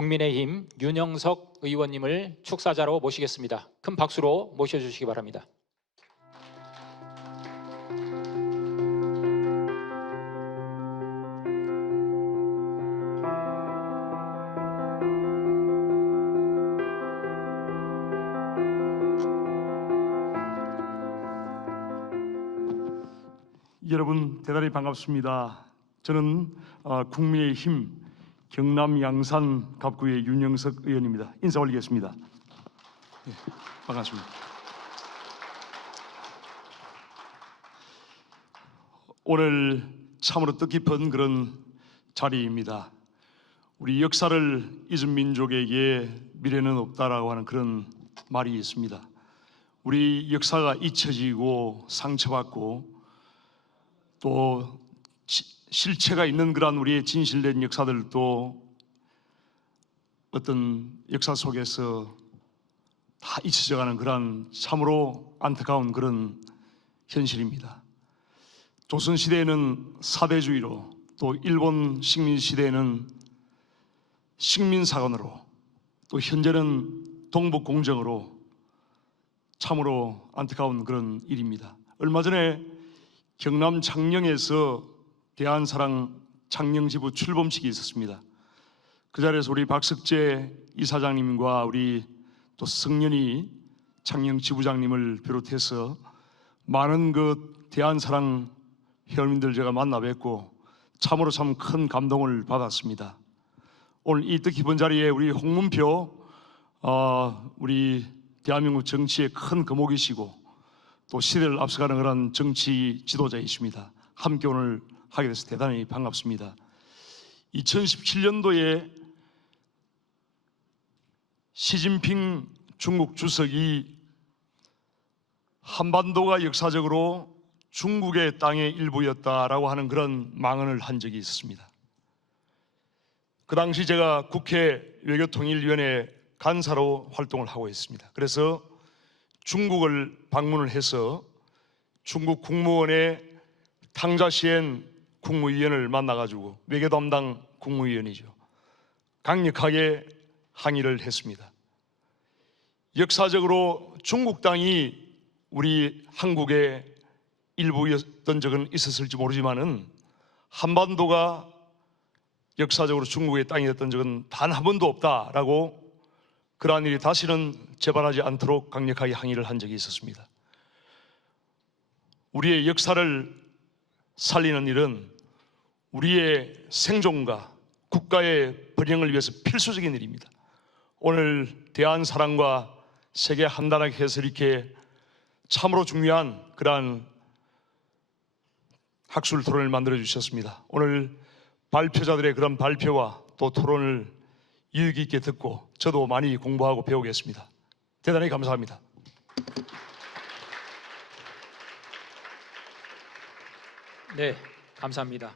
국민의힘 윤영석 의원님을 축사자로 모시겠습니다. 큰 박수로 모셔주시기 바랍니다. 여러분 대단히 반갑습니다. 저는 어, 국민의힘 경남 양산 갑구의 윤영석 의원입니다. 인사 올리겠습니다. 예, 반갑습니다. 오늘 참으로 뜻깊은 그런 자리입니다. 우리 역사를 잊은 민족에게 미래는 없다라고 하는 그런 말이 있습니다. 우리 역사가 잊혀지고 상처받고 또 지- 실체가 있는 그러한 우리의 진실된 역사들도 어떤 역사 속에서 다 잊혀져가는 그러한 참으로 안타까운 그런 현실입니다. 조선 시대에는 사대주의로 또 일본 식민 시대에는 식민 사관으로 또 현재는 동북 공정으로 참으로 안타까운 그런 일입니다. 얼마 전에 경남 창녕에서 대한사랑 창녕지부 출범식이 있었습니다. 그 자리에서 우리 박석재 이사장님과 우리 또 성년이 창녕 지부장님을 비롯해서 많은 그 대한사랑 회원님들 제가 만나 뵙고 참으로 참 큰 감동을 받았습니다. 오늘 이 뜻깊은 자리에 우리 홍문표 어, 우리 대한민국 정치의 큰 거목이시고 또 시대를 앞서가는 그런 정치 지도자이십니다. 함께 오늘 하게 돼서 대단히 반갑습니다. 2017년도에 시진핑 중국 주석이 한반도가 역사적으로 중국의 땅의 일부였다라고 하는 그런 망언을 한 적이 있었습니다. 그 당시 제가 국회 외교통일위원회 간사로 활동을 하고 있습니다. 그래서 중국을 방문을 해서 중국 국무원의 탕자시엔 국무위원을 만나가지고 외교 담당 국무위원이죠. 강력하게 항의를 했습니다. 역사적으로 중국 땅이 우리 한국의 일부였던 적은 있었을지 모르지만은 한반도가 역사적으로 중국의 땅이었던 적은 단 한 번도 없다라고 그러한 일이 다시는 재발하지 않도록 강력하게 항의를 한 적이 있었습니다. 우리의 역사를 살리는 일은 우리의 생존과 국가의 번영을 위해서 필수적인 일입니다. 오늘 대한 사랑과 세계 한단하게 해서 이렇게 참으로 중요한 그러한 학술 토론을 만들어 주셨습니다. 오늘 발표자들의 그런 발표와 또 토론을 유익 있게 듣고 저도 많이 공부하고 배우겠습니다. 대단히 감사합니다. 네, 감사합니다.